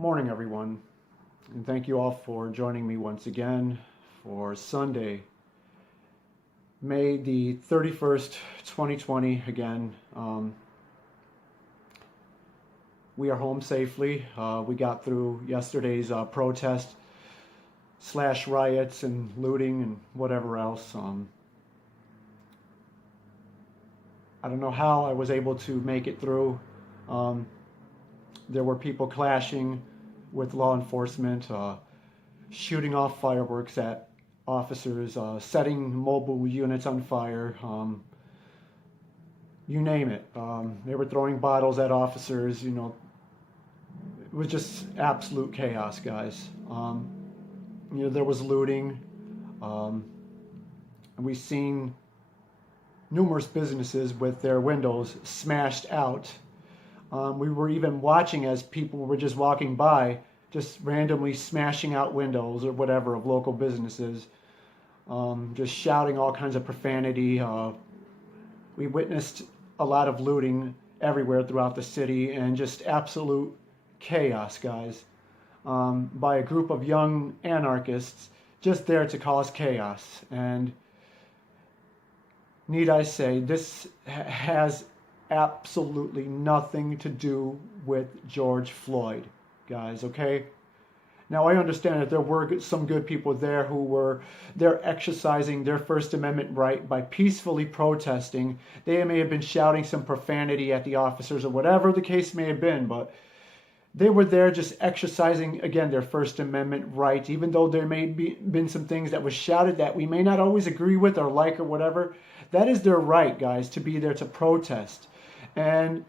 Morning, everyone, and thank you all for joining me once again for Sunday, May the 31st, 2020. Again, we are home safely. We got through yesterday's protest / riots and looting and whatever else. I don't know how I was able to make it through. There were people clashing with law enforcement, shooting off fireworks at officers, setting mobile units on fire, you name it. They were throwing bottles at officers, It was just absolute chaos, guys. There was looting. And we've seen numerous businesses with their windows smashed out. We were even watching as people were just walking by, just randomly smashing out windows or whatever of local businesses, just shouting all kinds of profanity. We witnessed a lot of looting everywhere throughout the city and just absolute chaos, guys, by a group of young anarchists just there to cause chaos. And need I say, this has absolutely nothing to do with George Floyd, guys, okay? Now, I understand that there were some good people there who were there exercising their First Amendment right by peacefully protesting. They may have been shouting some profanity at the officers or whatever the case may have been, but they were there just exercising, again, their First Amendment right, even though there may be been some things that was shouted that we may not always agree with or like or whatever. That is their right, guys, to be there to protest. And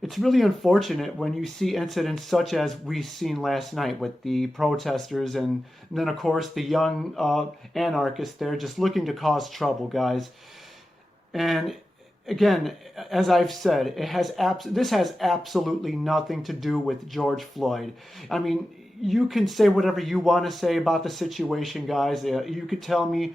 it's really unfortunate when you see incidents such as we've seen last night with the protesters and then, of course, the young anarchists there just looking to cause trouble, guys. And again, as I've said, this has absolutely nothing to do with George Floyd. I mean, you can say whatever you want to say about the situation, guys. You could tell me,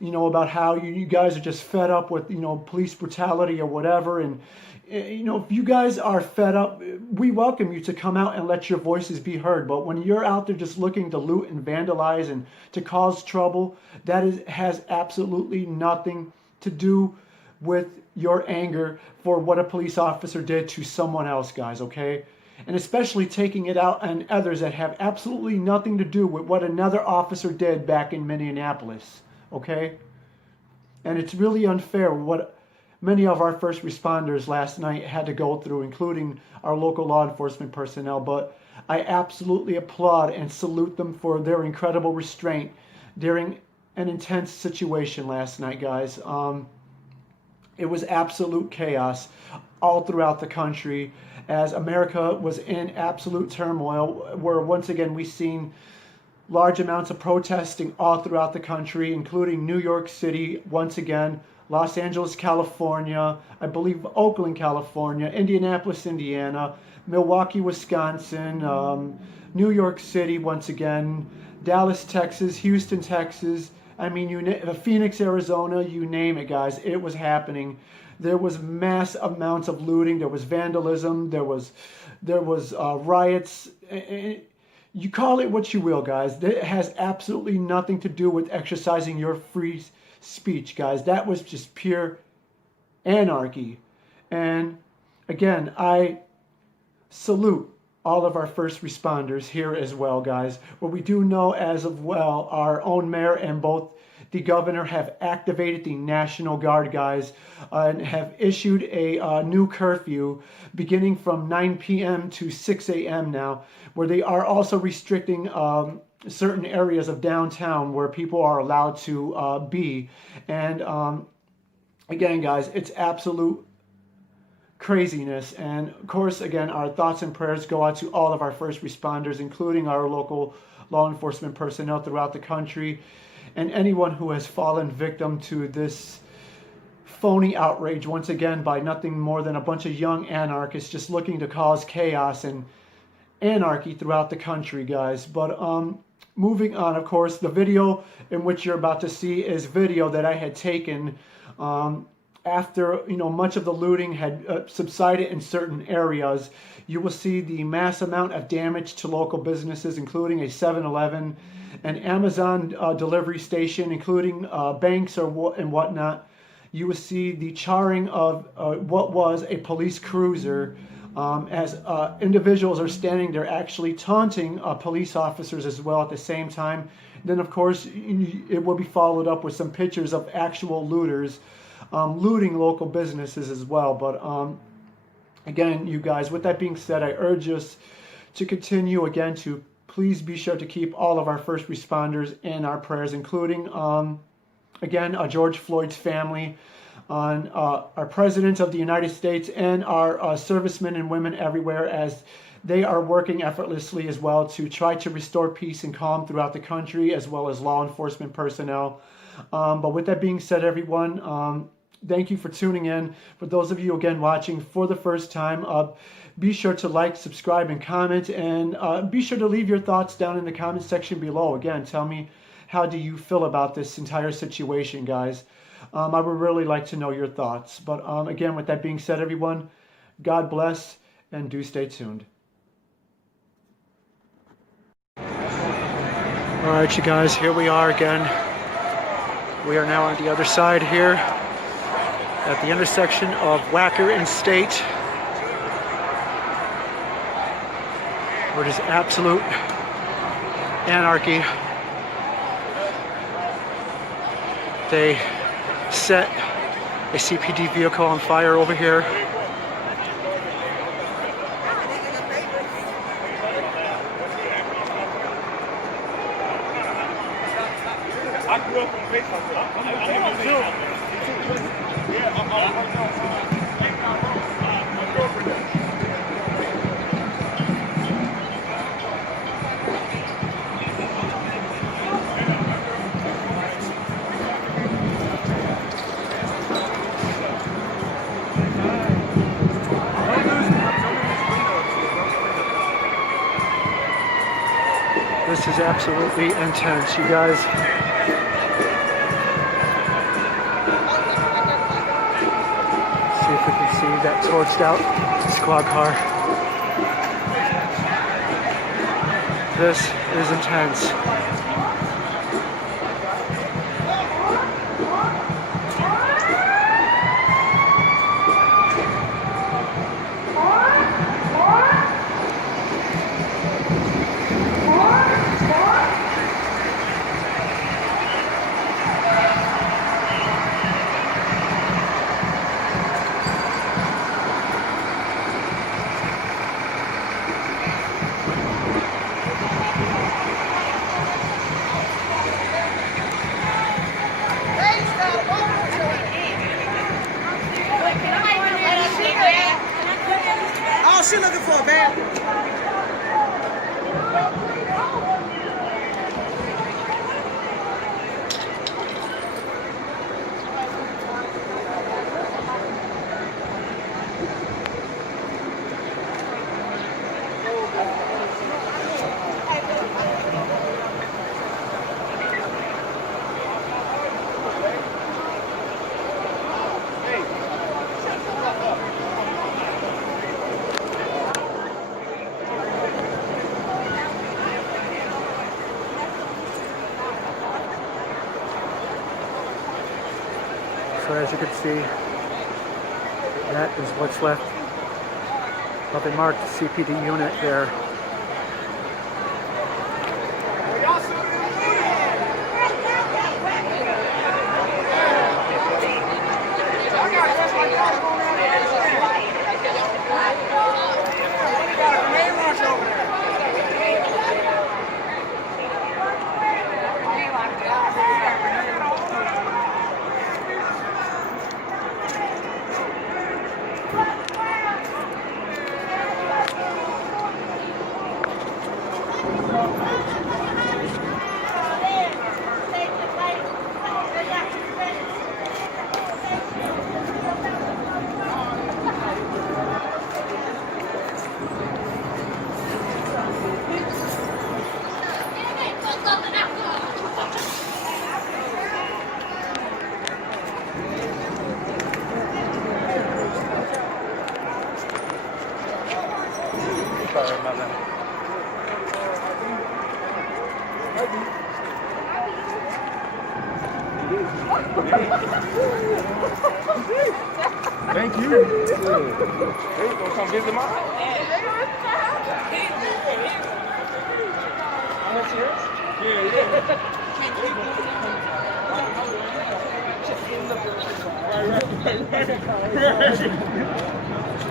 about how you guys are just fed up with, police brutality or whatever. And, if you guys are fed up, we welcome you to come out and let your voices be heard. But when you're out there just looking to loot and vandalize and to cause trouble, has absolutely nothing to do with your anger for what a police officer did to someone else, guys, okay? And especially taking it out on others that have absolutely nothing to do with what another officer did back in Minneapolis, okay? And it's really unfair what many of our first responders last night had to go through, including our local law enforcement personnel. But I absolutely applaud and salute them for their incredible restraint during an intense situation last night, guys. It was absolute chaos all throughout the country as America was in absolute turmoil, where once again we've seen large amounts of protesting all throughout the country, including New York City, once again, Los Angeles, California, I believe Oakland, California, Indianapolis, Indiana, Milwaukee, Wisconsin, New York City, once again, Dallas, Texas, Houston, Texas, Phoenix, Arizona, you name it, guys. It was happening. There was mass amounts of looting. There was vandalism. There was riots. You call it what you will, guys. It has absolutely nothing to do with exercising your free speech, guys. That was just pure anarchy. And again, I salute all of our first responders here as well, guys. What we do know as of well, our own mayor and both the governor have activated the National Guard, guys, and have issued a new curfew beginning from 9 p.m. to 6 a.m. now, where they are also restricting certain areas of downtown where people are allowed to be. And again, guys, it's absolute craziness. And of course, again, our thoughts and prayers go out to all of our first responders, including our local law enforcement personnel throughout the country, and anyone who has fallen victim to this phony outrage, once again, by nothing more than a bunch of young anarchists just looking to cause chaos and anarchy throughout the country, guys. But moving on, of course, the video in which you're about to see is video that I had taken after much of the looting had subsided in certain areas, you will see the mass amount of damage to local businesses, including a 7-Eleven, an Amazon delivery station, including banks and whatnot. You will see the charring of what was a police cruiser, as individuals are standing there actually taunting police officers as well at the same time. Then, of course, it will be followed up with some pictures of actual looters looting local businesses as well. But again, you guys, with that being said, I urge us to continue again to please be sure to keep all of our first responders in our prayers, including again George Floyd's family, on our President of the United States, and our servicemen and women everywhere, as they are working effortlessly as well to try to restore peace and calm throughout the country, as well as law enforcement personnel. But with that being said, everyone, thank you for tuning in. For those of you, again, watching for the first time, be sure to like, subscribe, and comment, and be sure to leave your thoughts down in the comment section below. Again, tell me, how do you feel about this entire situation, guys? I would really like to know your thoughts. But again, with that being said, everyone, God bless, and do stay tuned. All right, you guys, here we are again. We are now on the other side here at the intersection of Wacker and State, where it is absolute anarchy. They set a CPD vehicle on fire over here. I grew up on Facebook. This is absolutely intense, you guys. See if we can see that torched out squad car. This is intense. Oh, she looking for a bag. So as you can see, that is what's left of a marked CPD unit there. Thank you. Hey, you gonna come visit mine? How much it is? Yeah.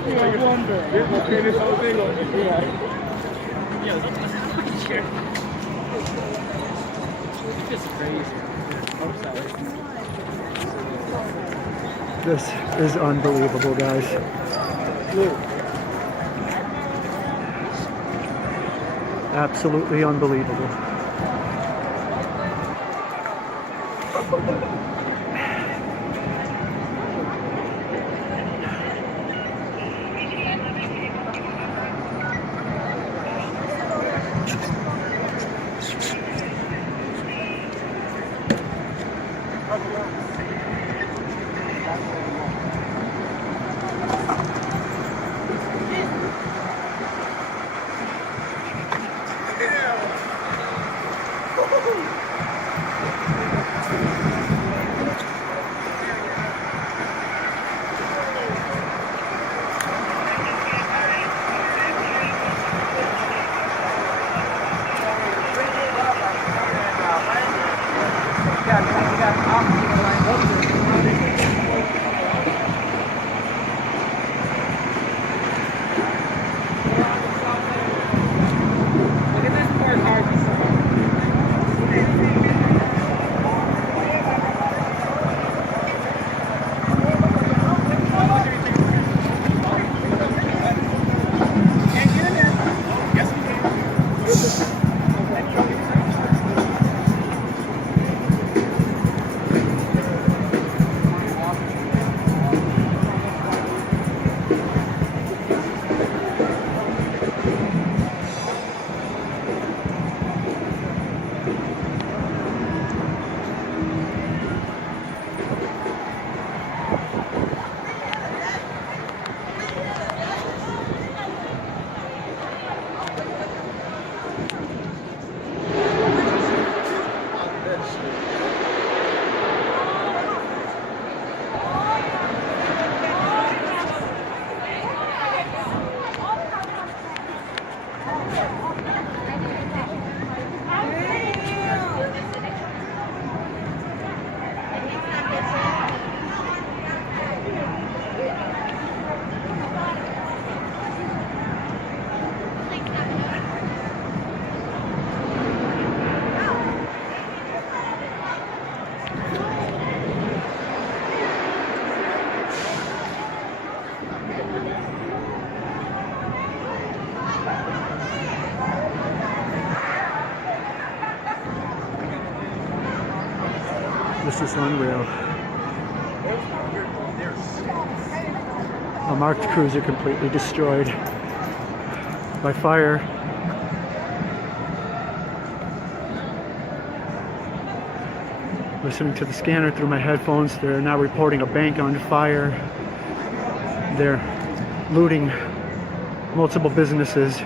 You wonder. They're gonna pay this whole thing on you. Yeah, it's just crazy. This is unbelievable, guys. Absolutely unbelievable. This is unreal. A marked cruiser completely destroyed by fire. Listening to the scanner through my headphones, they're now reporting a bank on fire. They're looting multiple businesses.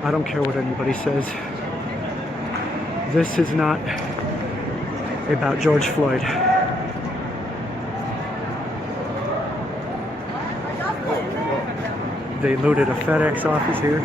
I don't care what anybody says. This is not about George Floyd. They looted a FedEx office here.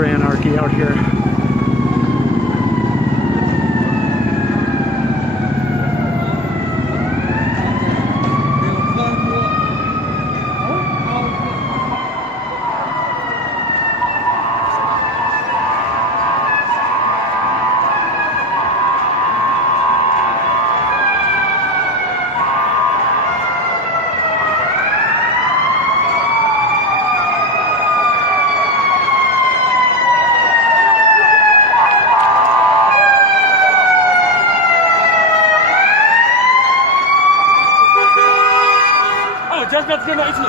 pure anarchy out here. Just not gonna eat me.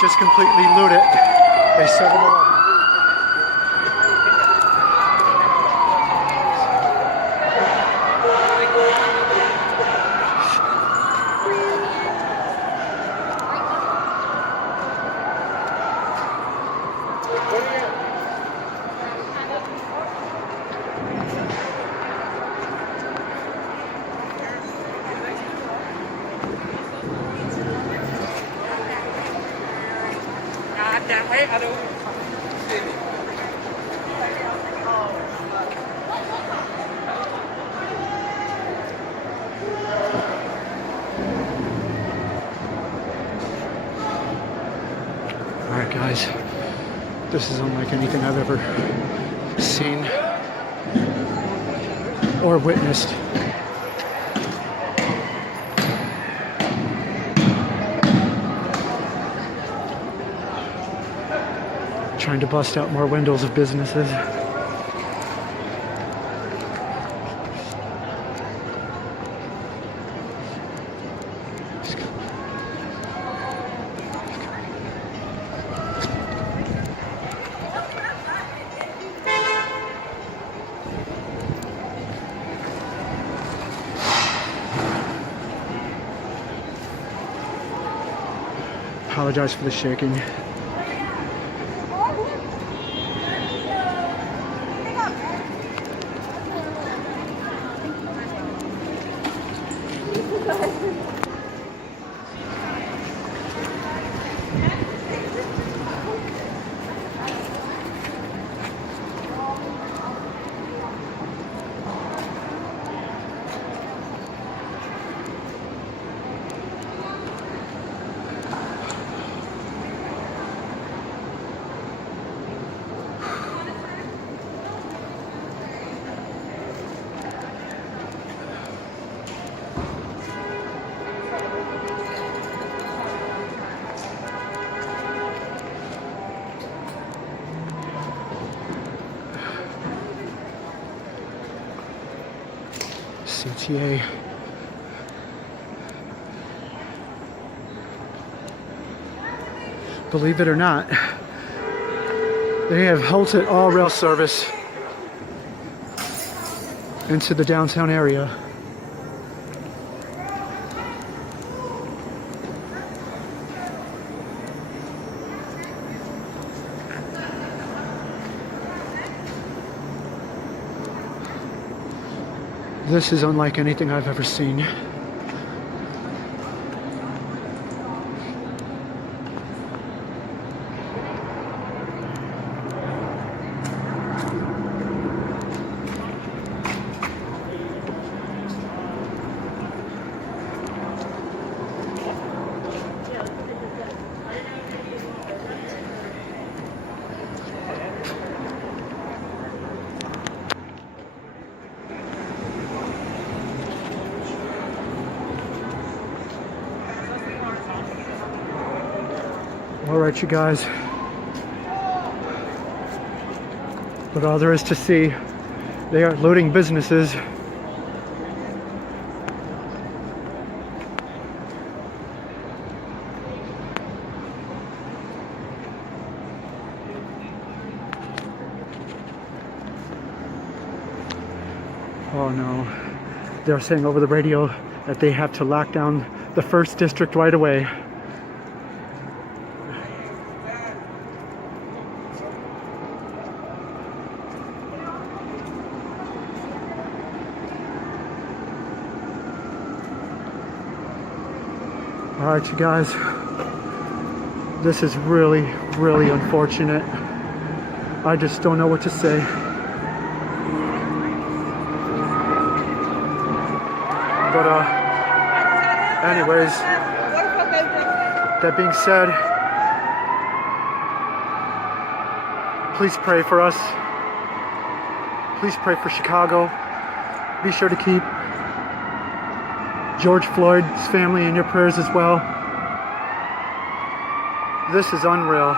Just completely looted a 7-Eleven. Alright guys, this is unlike anything I've ever seen or witnessed. Trying to bust out more windows of businesses. Apologize for the shaking. CTA. Believe it or not, they have halted all rail service into the downtown area. This is unlike anything I've ever seen. All right, you guys. But all there is to see, they are looting businesses. Oh no. They're saying over the radio that they have to lock down the first district right away. All right, you guys, this is really, really unfortunate. I just don't know what to say. But anyways, that being said, please pray for us. Please pray for Chicago. Be sure to keep George Floyd's family in your prayers as well. This is unreal.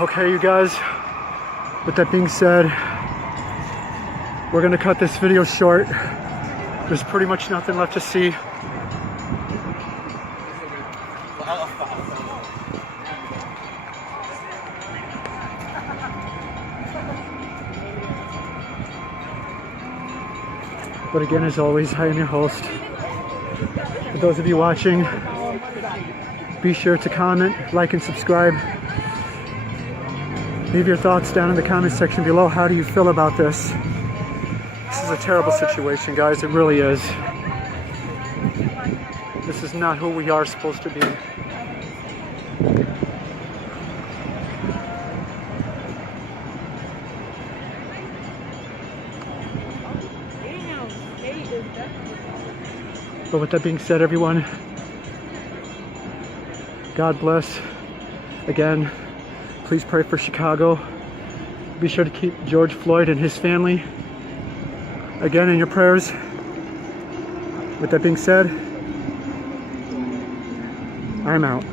Okay, you guys, with that being said, we're gonna cut this video short. There's pretty much nothing left to see. But again, as always, I am your host. For those of you watching, be sure to comment, like, and subscribe. Leave your thoughts down in the comment section below. How do you feel about this? This is a terrible situation, guys. It really is. This is not who we are supposed to be. But with that being said, everyone, God bless. Again, please pray for Chicago. Be sure to keep George Floyd and his family, again, in your prayers. With that being said, I'm out.